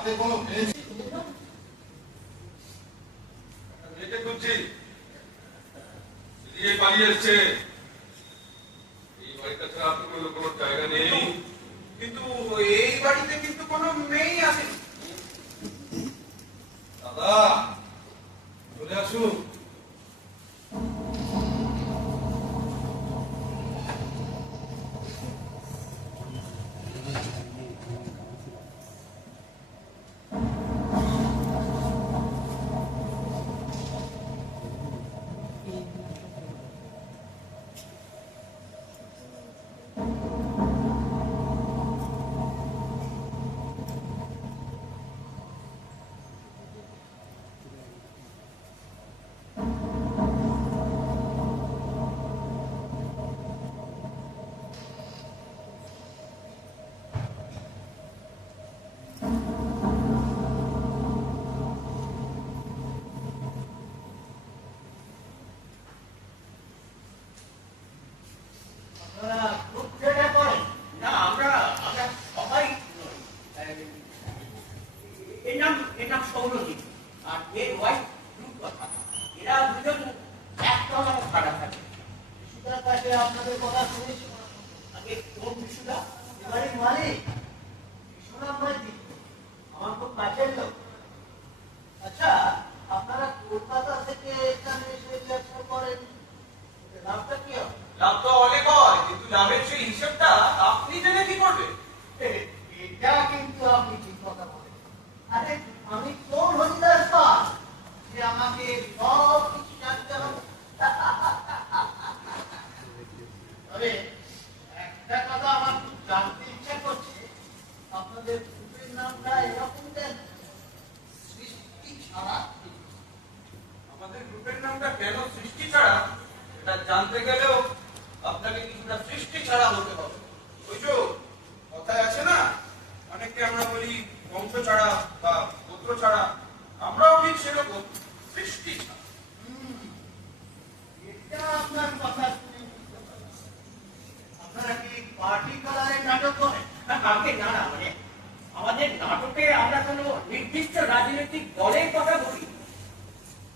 তাতে কোনো মেয়েকে খুঁজছি, দিয়ে পালিয়ে এসছে। এই বাড়িটা ছাড়া আপনি কোনো জায়গা নেই। কিন্তু এই বাড়িতে কিন্তু কোনো মেয়েই আসেনি। দাদা চলে আসুন। আপনাদের কথা শুনেছি। আগে কোন বিশুদা? এবারের মালিক বিশ্বনাথ মাইতি, আমার খুব কাছের লোক। আচ্ছা, আপনারা কলকাতা থেকে এখানে এসে ব্যবসা করেন, লাভটা কি হয়? লাভ তো অনেক হয়, কিন্তু লাভের সেই হিসেবটা আপনি জেনে কি করবে? এটা কিন্তু আপনি ঠিক কথা বলেন। আরে আমি কোন হরিদাস পাল যে আমাকে সব কিছু জানতে হবে? তবে একটা কথা আমার খুব জানতে ইচ্ছা করছে, আপনাদের গ্রুপের নামটা এরকম দেন, সৃষ্টি ছাড়া। আমাদের গ্রুপের নামটা কেন সৃষ্টি ছাড়া, এটা জানতে গেলেও আপনাকে কিছুটা সৃষ্টি ছাড়া হতে হবে। ওই যে কথায় আছে না, অনেকে আমরা বলি বংশ ছাড়া বা গোত্র ছাড়া, আমরাও ঠিক সেরকম সৃষ্টি ছাড়া। এটা আপনার কথা শুনে বুঝতে পারলাম। আপনারা কি পার্টি কালারের নাটক করেন? আগে না না, মানে আমাদের নাটকে আমরা কোনো নির্দিষ্ট রাজনৈতিক দলের কথা বলি,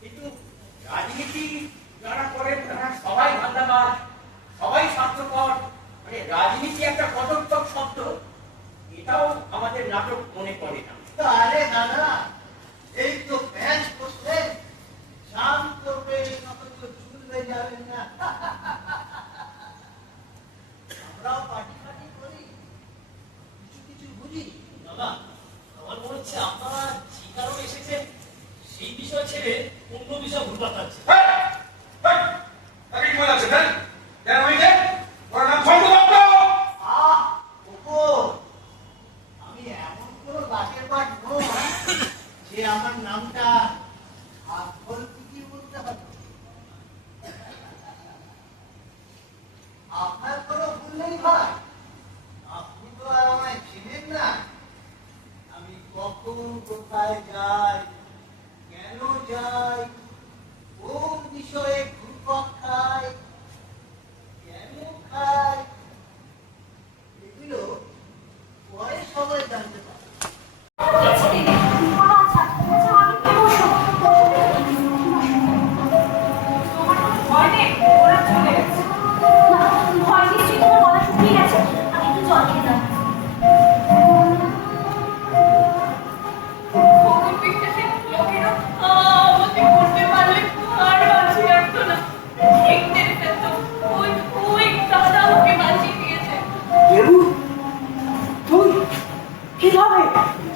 কিন্তু রাজনীতি যারা করেন তারা সবাই ধান্দাবাজ, সবাই স্বার্থপর। মানে রাজনীতি একটা পদক্ষেপ শব্দ, এটাও আমাদের নাটক মনে করে না। আরে দাদা, এই তো ব্যাচ বসলে শান্ত করবে, অথচ চুলবে যাবেন না। আমরাও পার্টি পার্টি করি, কিছু কিছু বুঝি। দাদা, আমার মনে হচ্ছে আপনারা যে কারণে এসেছেন সেই বিষয় ছেড়ে অন্য বিষয় ঘুরপাক খাচ্ছে। তাকে কি বলা আছে? দেন হইলে ওর নাম সম্পূর্ণ। আমি এমন কোনো গাছের পাট নই যে আমার নামটা আফল কি বলতে হবে। আপনার কোনো ভুল নেই ভাই, আপনি তো আর আমায় চিনেন না। আমি কখন কোথায় যাই, কেন যাই, কোন বিষয়ে ঘুরপাক খাই, কেন খাই, এগুলো পরে সবাই জানতে পারে।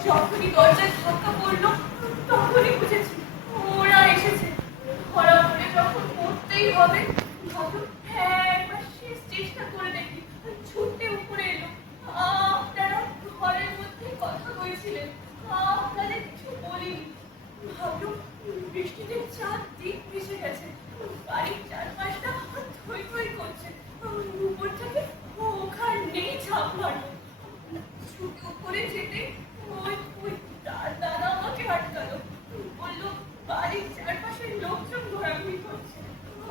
যখনই দরজায় ধাক্কা পড়লো তখনই বুঝেছি ওরা এসেছে। ধরা পড়ে যখন পড়তেই হবে, ভাবলো একবার শেষ চেষ্টা করে দেখি। ছুটতে উপরে এলো। আপনারা ঘরের মধ্যে কথা বলছিলেন, আপনাদের কিছু বলিনি। ভাবলো বৃষ্টিতে চারদিক ভেসে গেছে, বাড়ির চারপাশটা থই থই করছে, উপর থেকে ওখানেই ঝাঁপ মারলো। ছুটে উপরে যেতে ওই দাদা আমাকে আটকালো, বললো বাড়ির চারপাশের লোকজন ঘোরাঘুরি করছে।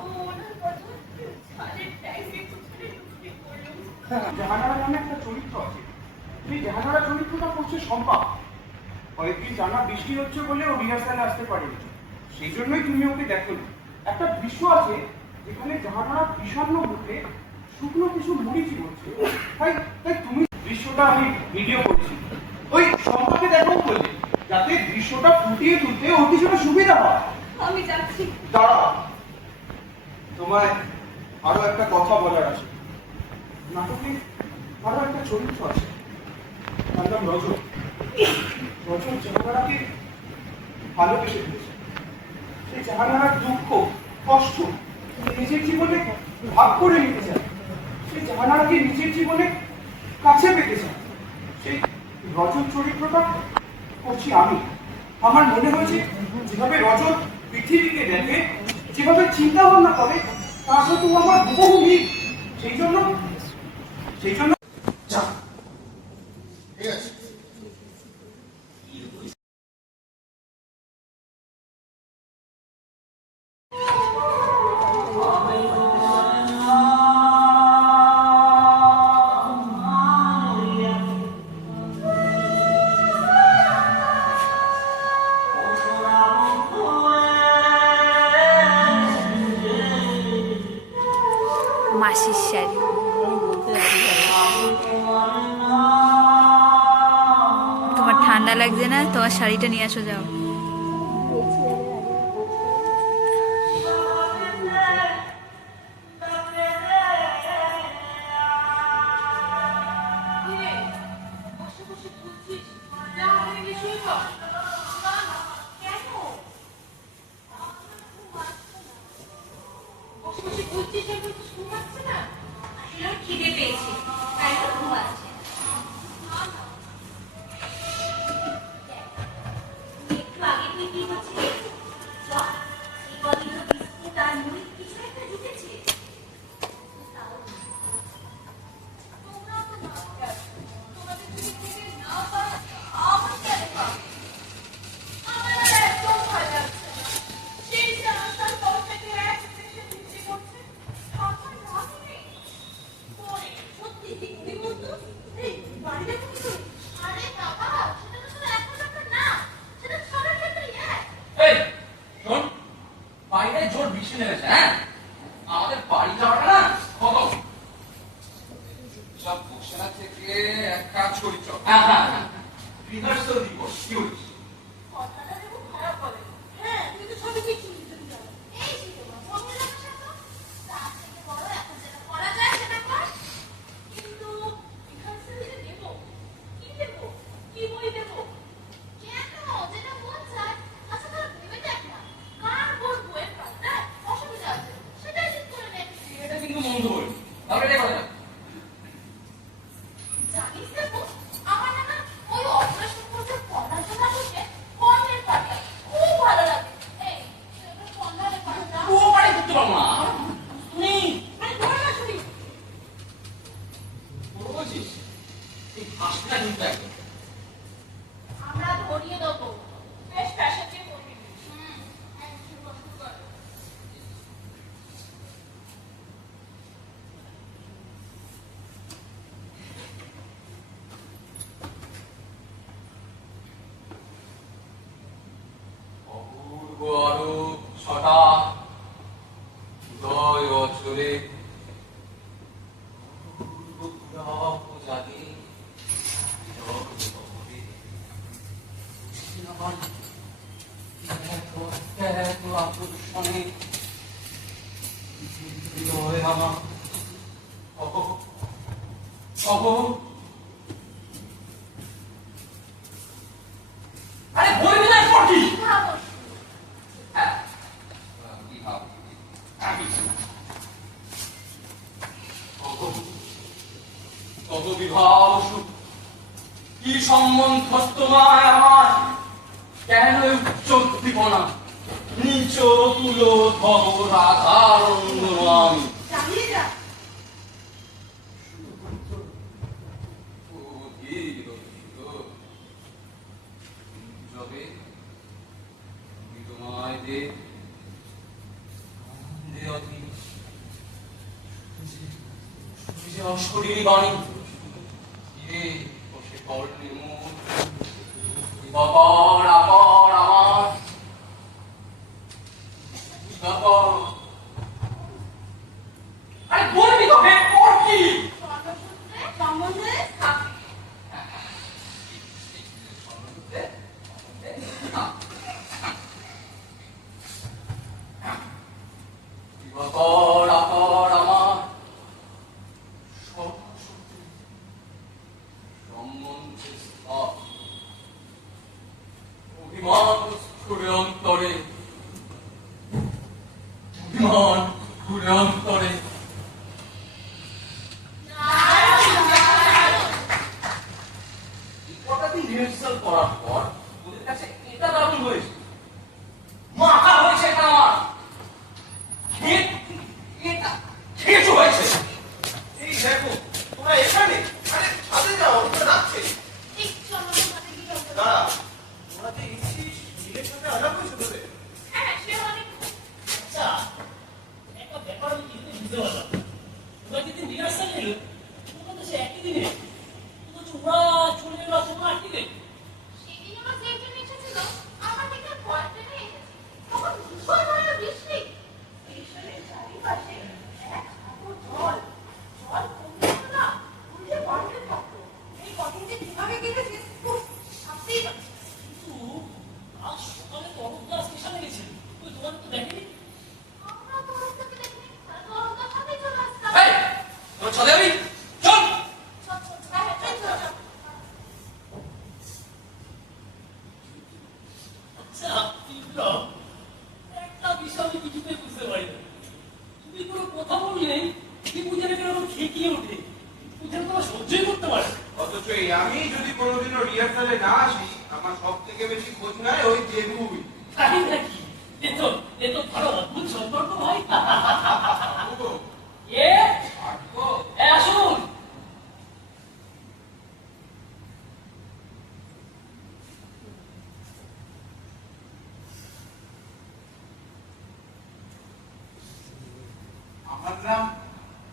ওনার কথা ছাদের ট্যাঙ্কের পিছনে ঢুকে পড়লো। জাহানারা নামে একটা চরিত্র আছে, সেই জাহানারা চরিত্রটা করছে শম্পা। কয়েকদিন টানা বৃষ্টি হচ্ছে বলে ও রিহার্সালে আসতে পারেনি। সেই জন্যই তুমি ওকে দেখোনি। একটা দৃশ্য আছে যেখানে জাহানারা বিষণ্ণ মুখে শুকনো কিছু মুড়ি চিবোচ্ছে। তাই তাই তুমি দৃশ্যটা আমি ভিডিও করছি। ওই সম্পর্কে দেখো বললে যাতে দৃশ্যটা ফুটিয়ে তুলতে ওর কিছুটা সুবিধা হয়। আমি যাচ্ছি। দাঁড়াও, তোমায় আরো একটা কথা বলার আছে। নাটকে আরো একটা চরিত্র আছে, তার নাম রজত। রজত জাহানারাকে ভালোবেসে ফেলেছে। সেই জাহানারার দুঃখ কষ্ট নিজের জীবনে ভাগ করে নিতে চায়। সেই জাহানারাকে নিজের জীবনে কাছে পেতে চায়। সেই রজত চরিত্রটা করছি আমি। আমার মনে হয়েছে যেভাবে রজত পৃথিবীকে দেখে, যেভাবে চিন্তা ভাবনা করে, তার সাথে আমার বহু মিল। সেই জন্য যা, ঠিক আছে। মাসির শাড়ি। তোমার ঠান্ডা লাগছে না? তোমার শাড়িটা নিয়ে আসো, যাও। খিদে পেয়েছে, তাই তো ঘুমাচ্ছে। একটু আগে তুই কি করছিস? এই কদিন বিস্কুট আর মুড়ি কিছু একটা জুটেছে। তোমাদের যদি খেতে না পারে আমার কেন পাবে? আমার আর একদম ভালো লাগছে না। সেই জানার পর থেকে এক দেশে বৃষ্টি করছে, আমার রাগ নেই। পরে সত্যি দেখতে বলতো, এই বাড়িতে কিন্তু আরে বাবা, সেটা তো শুধু একটা ব্যাপার না, সেটা সবার ক্ষেত্রেই এক। এই শোন, বাইরে জোর বৃষ্টি নেমেছে। হ্যাঁ, আমাদের বাড়ি যাওয়াটা না খতম। সব বসে না থেকে এক কাজ করি, চল হ্যাঁ হ্যাঁ হ্যাঁ। রিহার্সাল দিব। কি বলিস? কথাটা দেখো খারাপ বলে। হ্যাঁ, তুই তো সবই ঠিক শুনছিস। এই যে তোমার মনে রাখার সাথে তার থেকে বড় এখন যেটা করা যায় সেটা কর। কিন্তু রিহার্সাল দিতে দেবো, কি দেবো, কি বই দেবো? কেন, যেটা মন চায়। আচ্ছা তাহলে ভেবে দেখ না, কার কোন বইয়ের পাল্টা অসুবিধা আছে সেটাই ঠিক করে নে। এটা কিন্তু মন্দ বলি, তাহলে এটা করা যাক। জানিস দেখো, আমার না ওই অপারেশন করতে পড়াশোনা করতে কর্নের পাটা খুব ভালো লাগে। এই কর্নারে পাটা ও পারে করতে পারবো না। তুমি মানে ধরে না শুনি। বড় বলছিস, এই হাসিটা কিন্তু একদম আমরা ধরিয়ে দেবো, বেশ ফ্যাশন দিয়ে করবি। শুরু কর। অপূর্ব আরো ছটা উদয় অচলে অপূর্ব পুরাপ জাগে জগৎ আকর্ষণে হৃদয় আমার আরে বই দিলে পড়ি। ভাবো, হ্যাঁ, কি ভাবি? আমি কত বিবাহ সুখ, কি সম্বন্ধ তোমায় আমার, কেন উচ্চ উদ্দীপনা, নিচ তুল ধব রাধারঙ্গ আমি। চালিয়ে যা। যবে আমি তোমায় দে অশরীরী বাণী ফিরে বসে কর্ণে মুখ বাবার আবার আমার বাবা আরে বলবি তো হে ওর কি সম্বন্ধে থাকে। বাবার আবার আমার সব সত্যি সম্বন্ধে স্থাপ। অভিমান ঘুরে অন্তরে অভিমান ঘুরে অন্তরে কটা দিন রিহার্সাল করার পর ওদের কাছে এটা দারুণ হয়েছে, মাথা হয়েছে এটা আমার এটা খেয়েছো হয়েছে। এই দেখো তোমরা এখানে, আরে ছাদে যাও, ওটা ডাকছে। এই সম্বন্ধে মানে কি বলতে পারো? দাঁড়া, তোমরা যে এসেছিস নীলের সাথে আলাপ হয়েছে তোদের? হ্যাঁ, সে অনেক আচ্ছা, একটা ব্যাপার আমি কিন্তু বুঝতে পারলাম না। ওরা যেদিন রিহার্সাল এলো ওরা তো সে একই দিনে, অথচ ওরা চলে গেল তোমরা আটকে গেলে। সেদিন আমার যে একজন এসেছিল, আমার দিকে ভয় পেয়ে এসেছে। তখন ভীষণ ভয় বৃষ্টি। স্টেশনের চারিপাশে এক হাঁটু জল। জল কমতো না, উল্টে বাড়তে থাকতো। এই কদিন যে কিভাবে কেটেছে, উফ, ভাবতেই পারছি না। কিন্তু আজ সকালে তো অরূপদা স্টেশনে গেছিল, ওই তোমাদের তো দেখেনি। আমরা তো ওর সাথে দেখিনি, তাহলে তো ওর সাথেই চলে আসতাম। এই, তোর চলে যাবি? চল। চল, চল, হ্যাঁ, চল, চল, চল। আচ্ছা, বিপ্লব, একটা বিষয় আমি কিছুতেই বুঝতে পারি না। তুমি কোনো কথা বললেই কি বুঝে রেখে এরকম খেকিয়ে ওঠে, বুঝে তোমার সহ্যই করতে পারে না। অথচ এই আমি যদি কোনোদিনও রিহার্সালে না আসি, আমার সব থেকে বেশি খোঁজ নেয় ওই জেবুই। তাই নাকি? এ তো ভালো অদ্ভুত সম্পর্ক ভাই। এ আসুন। আমার নাম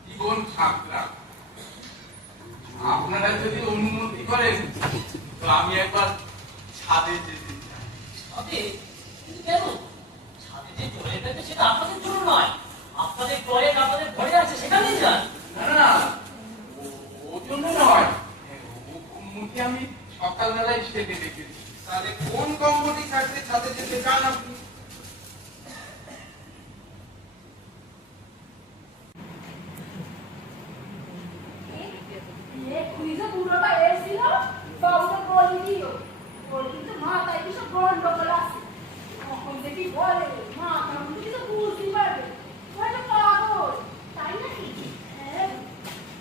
জীবন ছাত্রা। আপনারা যদি অনুমতি করেন তো আমি একবার ছাদে যেতে চাই। ছাদে? কিন্তু কেন? ছাদে যে টয়লেট আছে সেটা আপনাদের জন্য নয়, আপনাদের টয়লেট আপনাদের ঘরে আছে, সেখানেই যান। না না না, ও জন্য নয়, ও মুখে আমি সকালবেলায় সেটে দেখেছি। তাহলে কোন কম্পনি থাকতে ছাদে যেতে চান আপনি? ये খুঁজে পুরোটা এসেছিল, বাবুকে বলে দিও। ওর কিন্তু মাথায় কিছু গন্ডগোল আছে। কখন যে কি বলে, মাথা মুখে কিছু বুঝতেই পারবে। ও একটা পাগল, তাই নাকি? হ্যাঁ,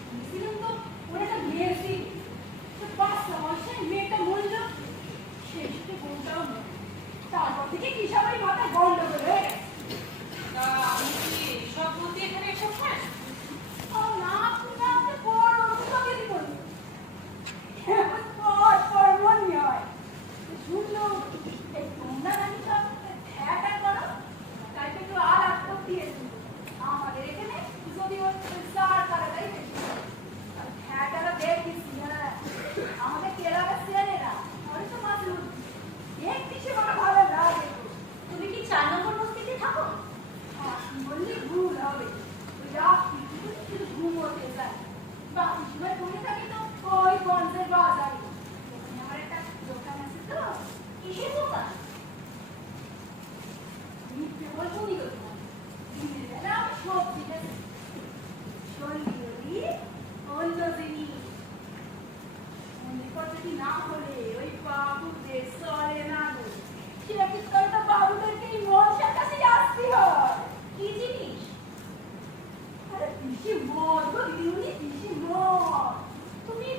বুঝছিলাম তো, ওর একটা মেয়ে ছিল। তো বাচ্চা মানুষের মেয়েটা মরল, সেই সাথে বোনটাও মরল। তারপর থেকে কি সবাই মাথায় গন্ডগোল হয়ে গেছে। তা আমি কি সব বলতে এখানে এসেছেন? ও না, তুমি আমাকে বড় অনুভূতি করবে। পর মনে হয় শুনলো এই তোমরা নাকি সব ঠেকা করো, তাই তো একটু আর আটক দিয়েছিল। আমাদের এখানে যদি ওর চার তারাটাই বেশি, ঠেকাটা দেখেছি। হ্যাঁ, আমাদের কেরালা ছেলেরা ওই তো মাসুদ দেখতে সে বড় ভালো লাগে। তুমি কি 4 নম্বর বস্তিতে থাকো? বললে ভুল হবে, রাত্রি শুধু ঘুমোতে যায়। বাকি সময় ঘুমিয়ে থাকি তো ওই গঞ্জের বাজারে। ওখানে আমার একটা দোকান আছে তো। কিসের দোকান? মিথ্যে বলবো নি দোকান। দিনের বেলা আমি সবজি বেচি। সন্ধ্যে অন্য জিনিস মনে যদি না হলে ওই বাবুদের চলে না গো। সেটা কি তো বাবুদেরকে এই মনসার কাছে আসতে হয়। কি জিনিস? আরে পিসি মদ গো দিদিমণি, পিসি মদ। তুমি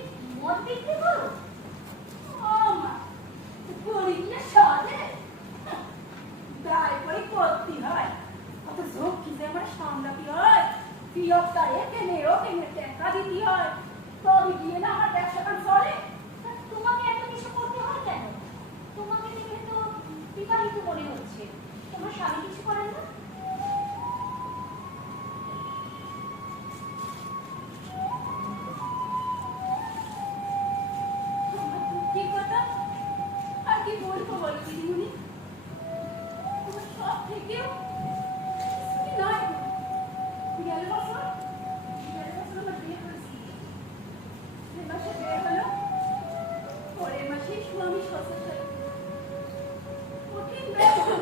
মদ বিক্রি করো? ও মা, গরিব না সাধে? দায় করে করতে হয়। অত ঝক্কি যে আমার সামলাতে হয়। পিয়পটা এখানে ওখানে টাকা দিতে হয়, তবে গিয়ে না আমার ব্যবসাটা চলে। তোমাকে এত কিছু করতে হয় কেন? তোমাকে দেখে তো বিবাহিত মনে হচ্ছে। তোমার স্বামী কিছু করেন না? তোমার দুঃখের কথা আর কি বলবো বলো দিদিমণি? তোমার সব থেকেও কি নয় গো। গেল বছর আমার বিয়ে হয়েছিল। যে মাসে বিয়ে হলো পরের মাসেই স্বামী শ্বশুর কঠিন ব্যাপার।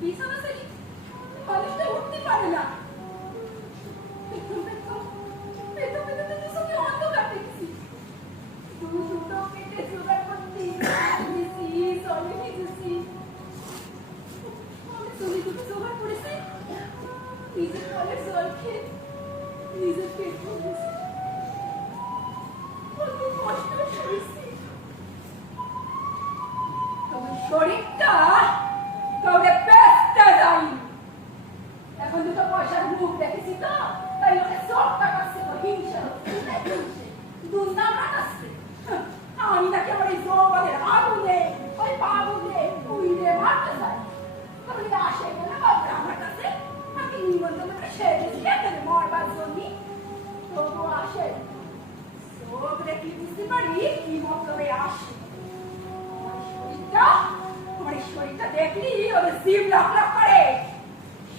বিছানা থেকে মানুষটা উঠতে পারে না। শরীরটা কাউকে পেস্টে যায়নি। এখন দুটো পয়সার মুখ দেখেছি তো তাই ওকে সব টাকাচ্ছে তো হিংসা দুর্নাম রাখাচ্ছে। আমি নাকি আমার এই যৌবনের আগুনে ওই পাগুনে উইলে মারতে চাই। তাহলে আসে বলে বাবরা আমার কাছে আমি নিমন্ত্রণ করে সেরে খেতে মরবার জন্য তবু আসে। চোখ দেখি বুঝতে পারি কি মতলবে আসে। আমার এই শরীরটা দেখলি ওদের জিভ লাখ লাখ করে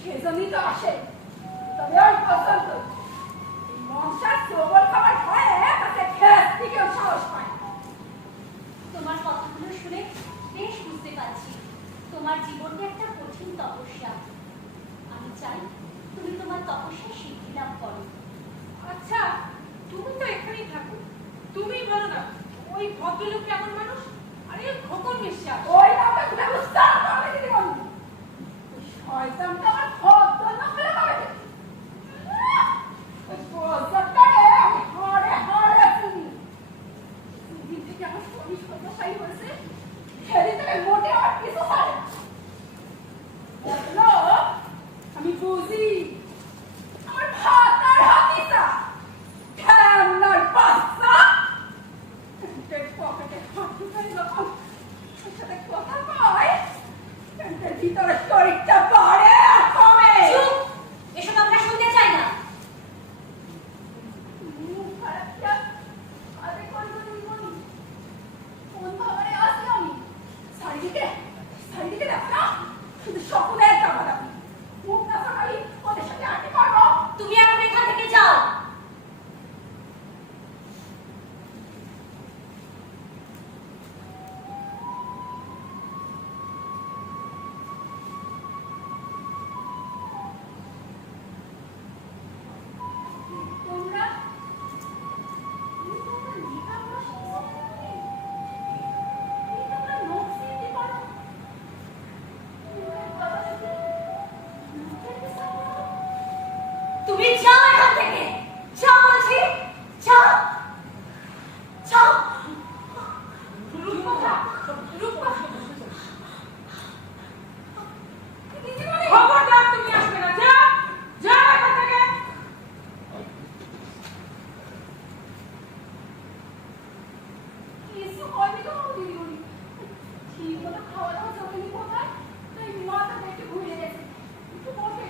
সেজন্যই তো আসে। তবে ওই পর্যন্ত মনসার প্রবল খাবার ভয়ে তাতে খেস থেকেও সাহস পায়। তোমার কথাগুলো শুনে বেশ বুঝতে পারছি তোমার জীবনটা একটা কঠিন তপস্যা। আমি চাই তুমি তোমার তপস্যায় সিদ্ধি লাভ করো। আচ্ছা তুমি তো এখানেই থাকো, তুমি বলো না ওই ভদ্রলোক কেমন মানুষ? আরে খোকন বিশ্বাস ওই নামটা খুলে বুঝতে পারবে দিদি বন্ধু। ওই শয়তানটা আমার ভদ্র নাম ফেলে পাবে। ওই বজ্জাটারে আমি হাড়ে হাড়ে চিনি। দিদি থেকে আমার শরীর শয্যাশায়ী হয়েছে সেদিন থেকে মোটে আমার কিছু ছাড়ে না। দেখলো আমি বুঝি আমার ভাতার হাতিটা ঠ্যাংনার বাচ্চা প্যান্টের পকেটে হাত ঢুকাই যখন ওর সাথে কথা কয় প্যান্টের ভিতরে শরীরটা বাড়ে আর কমে। চুপ! এসব আমরা শুনতে চাই না। মুখ খারাপ কি আর আরে করবো দিদিমণি? কোন ভাবনে আসি আমি? চারিদিকে দেখো না শুধু সকলের দাবাদাবি। মুখ না সকালি ওদের সাথে আটে পারবো। তুমি এখন এখান থেকে যাও। তোমরা লেখাপড়া শিখছো না? তোমরা নোটস নিতে পারো? তুমি যাও এখান থেকে। যাও বলছি, যাও যাও। খবরদার তুমি আসবে না। যাও যাও এখান থেকে। কিছু হয়নি তো দিদিমণি। ঠিক মতো খাওয়া দাওয়া চলেনি কোথায় তাই মাথা দেখে ঘুরে গেছে। একটু বসে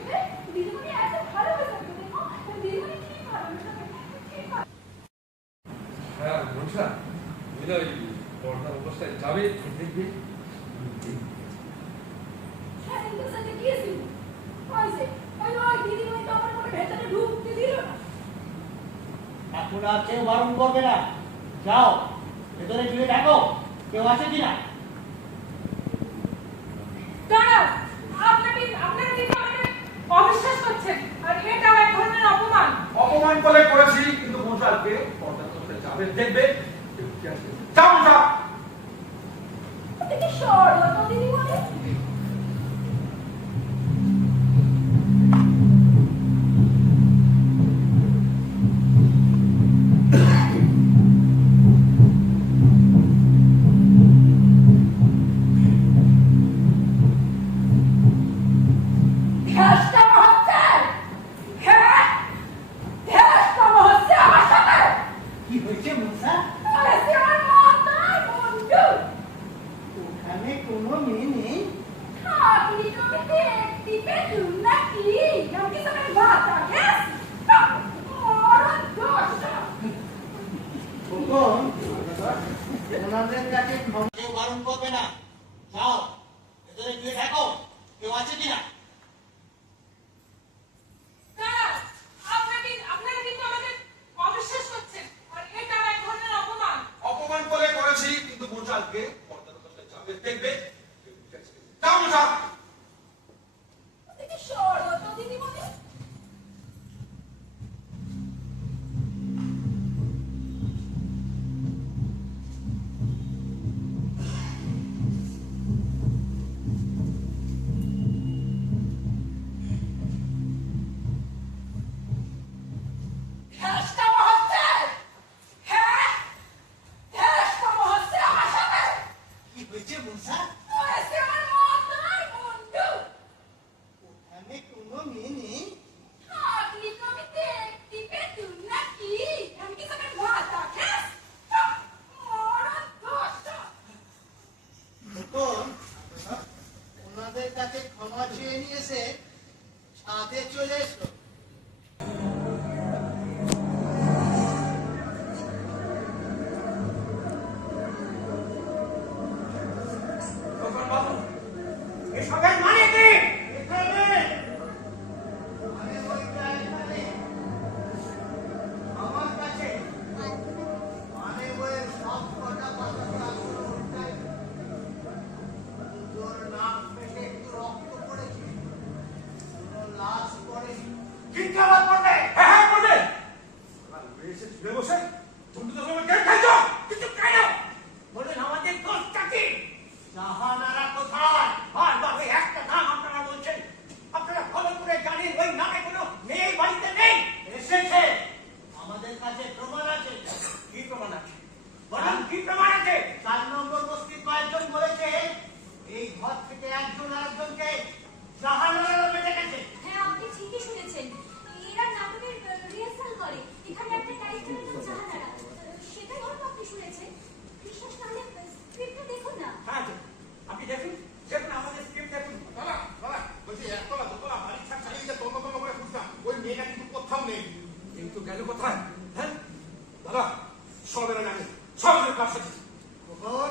দিদিমণি এত ভালো হয়েছে দেখো দিদিমণি ঠিক ভালো ঠিক ভালো। হ্যাঁ মনসা তুমি না ওই পর্দার অবস্থায় যাবে দেখবে। সেদিন তো সাথে গিয়েছিল হয়েছে ওই দিদিমণি তো আমার করে ভেতরে ঢুকতে দিল না। এখন আর কেউ বারণ করবে না। যাও ভেতরে গিয়ে দেখো কেউ আছে কিনা। দাঁড়াও আপনারা দিদি আমাদের অবিশ্বাস করছেন আর এটাও এক ধরনের অপমান। অপমান করে করেছি কিন্তু মশালকে পর্দার অবস্থায় যাবে দেখবে কি আছে। যাও মশা। ওটা কি শরৎ দিদিমণি? কি হয়েছে মনসা? ওখানে কোনো মেয়ে নেই? খোকন, ওনাদের কাছে ক্ষমা বারণ করবে না। যাও, ভেতরে গিয়ে দেখো কেউ আছে কিনা। দাঁড়াও, আপনারা কিন্তু আমাদের অবিশ্বাস করছেন, আর এটা এক ধরনের অপমান। অপমান করে করেছি, কিন্তু মোচালকে পর্দার কাছে যাবে দেখবে। যাও মোচা। দেখি সরত দিদিমণি। কি হয়েছে মূসা? ওখানে কোনো মেয়ে নেই? তখন ওনাদের কাছে ক্ষমা চেয়ে নিয়ে এসে ছাদে চলে এসো। এসবের মানে কি? এখানে মানে ওইটা এখানে আমার কাছে মানে ওই সব কটা পাতা আসলে ওইটাই। তোর নাক পেটে একটু রক্ত পড়েছে, কোনো লাশ পড়েনি। কিন্তু আবার পড়বে। হ্যাঁ হ্যাঁ পড়বে। এসে ঝুলে বসে তুমি তো সবাই কেন খাইছো? কিছু কেন বলেন, আমাদের দোষটা কি? জাহানারা কোথায়? বারবার ওই একটা নাম আপনারা বলছেন। আপনারা ভালো করে জানেন ওই নামে কোনো মেয়ে বাড়িতে নেই। এসেছে, আমাদের কাছে প্রমাণ আছে। কি প্রমাণ আছে বলুন, কি প্রমাণ আছে? 4 নম্বর বস্তির কয়েকজন বলেছে এই ঘর থেকে একজন আরেকজনকে জাহানারা নামে ডেকেছে। হ্যাঁ, আপনি ঠিকই শুনেছেন। এরা নাটকের রিহার্সাল করে। এখানে একটা ক্যারেক্টারের নাম জাহানারা। সেটাই হয়তো আপনি শুনেছেন। বিশ্বাস না হলে স্ক্রিপ্টটা দেখুন না। হ্যাঁ, আপনি দেখুন, দেখুন আমাদের স্ক্রিপ্ট দেখুন। দাদা দাদা বলছি একতলা দোতলা বাড়ির ছাদ চালিয়ে যে তন্ন তন্ন করে খুঁজতাম, ওই মেয়েটা কিন্তু কোথাও নেই। কিন্তু গেল কোথায়? হ্যাঁ দাদা সবের আমি সবের কাছে। কখন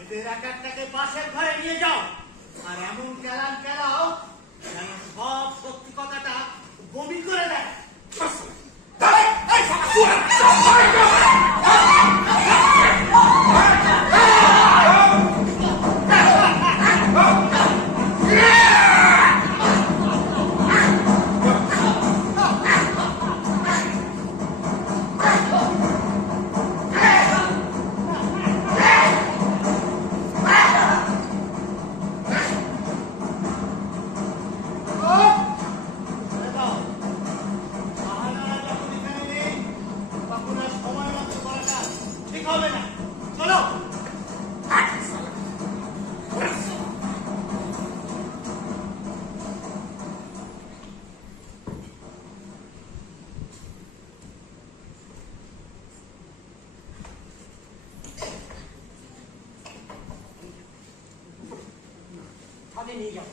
এদের এক একটাকে পাশের ঘরে নিয়ে যাও, আর এমন কেলান কেলাও যেন সব সত্যি কথাটা বমি করে দেয়। ছেড়ে দাও। জাহানারা যখন এখানে নেই, তখন আর সময় নষ্ট করাটা ঠিক হবে না। চলো। ছাদে নিয়ে যাবো।